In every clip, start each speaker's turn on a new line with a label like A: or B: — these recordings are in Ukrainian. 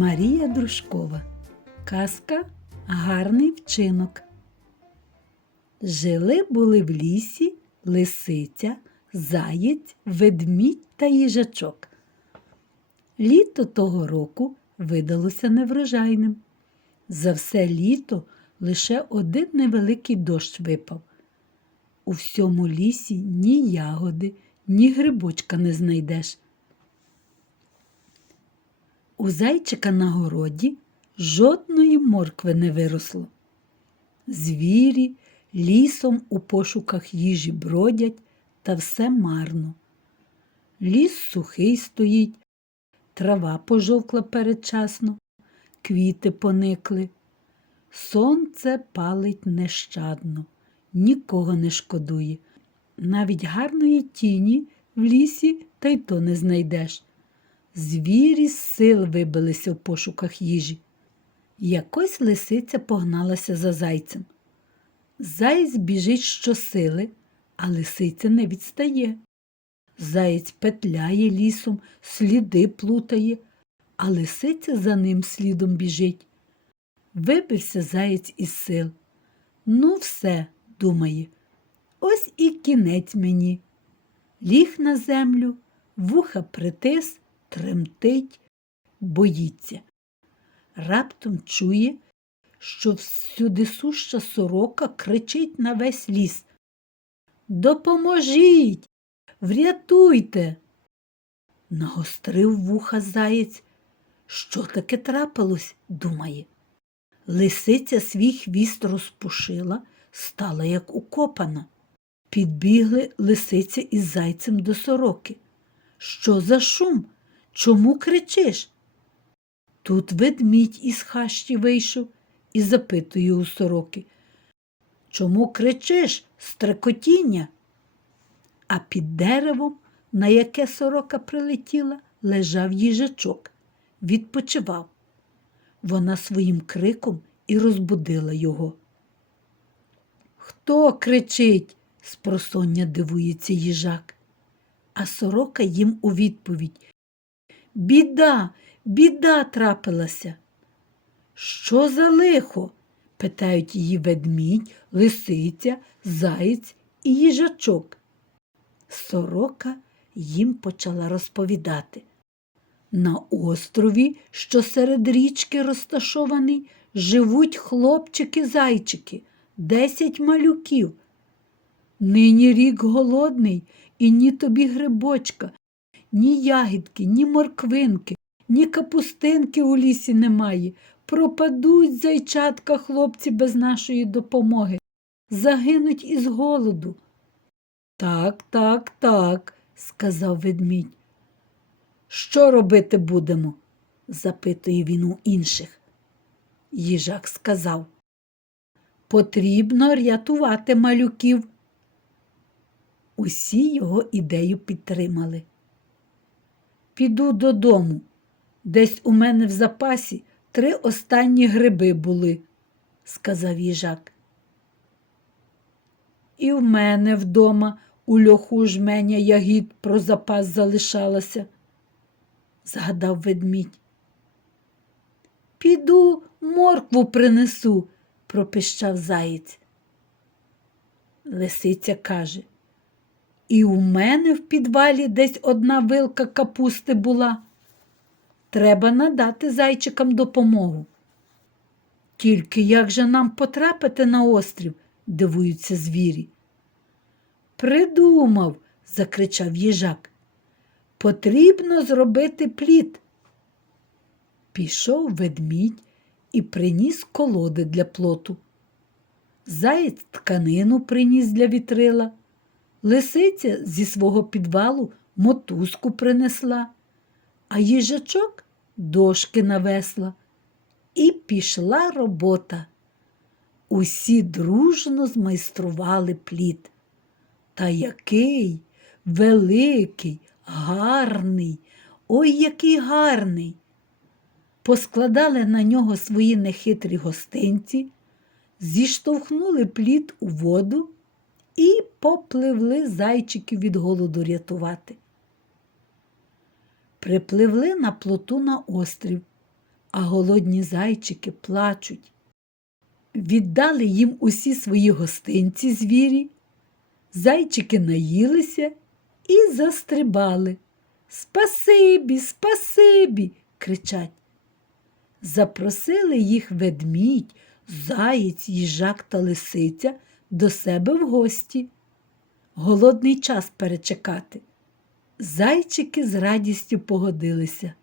A: Марія Дружкова. Казка Гарний вчинок. Жили були в лісі лисиця, заєць, ведмідь та їжачок. Літо того року видалося неврожайним. За все літо лише один невеликий дощ випав. У всьому лісі ні ягоди, ні грибочка не знайдеш. У зайчика на городі жодної моркви не виросло. Звірі лісом у пошуках їжі бродять, та все марно. Ліс сухий стоїть, трава пожовкла передчасно, квіти поникли. Сонце палить нещадно, нікого не шкодує. Навіть гарної тіні в лісі та й то не знайдеш. Звірі з сил вибилися в пошуках їжі. Якось лисиця погналася за зайцем. Заєць біжить щосили, а лисиця не відстає. Заєць петляє лісом, сліди плутає, а лисиця за ним слідом біжить. Вибився заєць із сил. Ну, все, думає, ось і кінець мені. Ліг на землю, вуха притис, тремтить, боїться. Раптом чує, що всюди суща сорока кричить на весь ліс. Допоможіть, врятуйте. Нагострив вуха заєць. Що таке трапилось, думає. Лисиця свій хвіст розпушила, стала як укопана. Підбігли лисиця із зайцем до сороки. Що за шум? Чому кричиш? Тут ведмідь із хащі вийшов і запитує у сороки. Чому кричиш, стрекотіння? А під деревом, на яке сорока прилетіла, лежав їжачок, відпочивав. Вона своїм криком і розбудила його. Хто кричить? спросоння дивується їжак. А сорока їм у відповідь. Біда, біда трапилася. Що за лихо? питають її ведмідь, лисиця, заєць і їжачок. Сорока їм почала розповідати. На острові, що серед річки розташований, живуть хлопчики-зайчики, десять малюків. Нині рік голодний, і ні тобі грибочка, ні ягідки, ні морквинки, ні капустинки у лісі немає. Пропадуть зайчатка хлопці без нашої допомоги, загинуть із голоду. Так, так, так, сказав ведмідь. Що робити будемо? запитує він у інших. Їжак сказав. Потрібно рятувати малюків. Усі його ідею підтримали. Піду додому. Десь у мене в запасі три останні гриби були, сказав їжак. І в мене вдома у льоху жменя ягід про запас залишалася, згадав ведмідь. Піду моркву принесу, пропищав заєць. Лисиця каже, і у мене в підвалі десь одна вилка капусти була. Треба надати зайчикам допомогу. Тільки як же нам потрапити на острів? дивуються звірі. Придумав, закричав їжак. Потрібно зробити плід. Пішов ведмідь і приніс колоди для плоту. Заєць тканину приніс для вітрила. Лисиця зі свого підвалу мотузку принесла, а їжачок дошки навесла. І пішла робота. Усі дружно змайстрували плід. Та який великий, гарний, ой який гарний. Поскладали на нього свої нехитрі гостинці, зіштовхнули плід у воду і попливли зайчиків від голоду рятувати. Припливли на плоту на острів, а голодні зайчики плачуть. Віддали їм усі свої гостинці звірі. Зайчики наїлися і застрибали. Спасибі, спасибі, кричать. Запросили їх ведмідь, заєць, їжак та лисиця до себе в гості. Голодний час перечекати. Зайчики з радістю погодилися.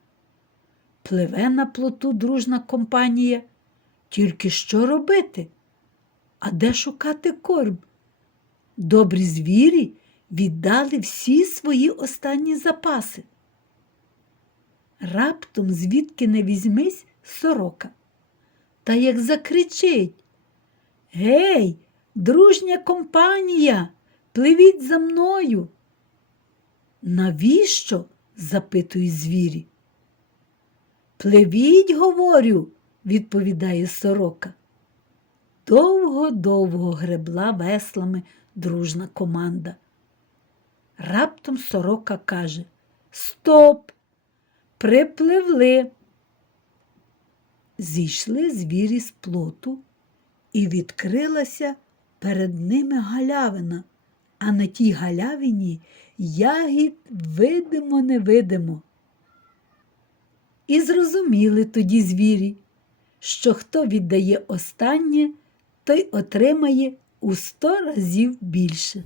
A: Пливе на плоту дружна компанія. Тільки що робити? А де шукати корм? Добрі звірі віддали всі свої останні запаси. Раптом, звідки не візьмись, сорока. Та як закричить Гей, дружня компанія, пливіть за мною. Навіщо? запитують звірі. Пливіть, говорю, відповідає сорока. Довго-довго гребла веслами дружна команда. Раптом сорока каже Стоп! Припливли. Зійшли звірі з плоту, і відкрилася перед ними галявина, а на тій галявині ягід видимо невидимо. І зрозуміли тоді звірі, що хто віддає останнє, той отримає у сто разів більше.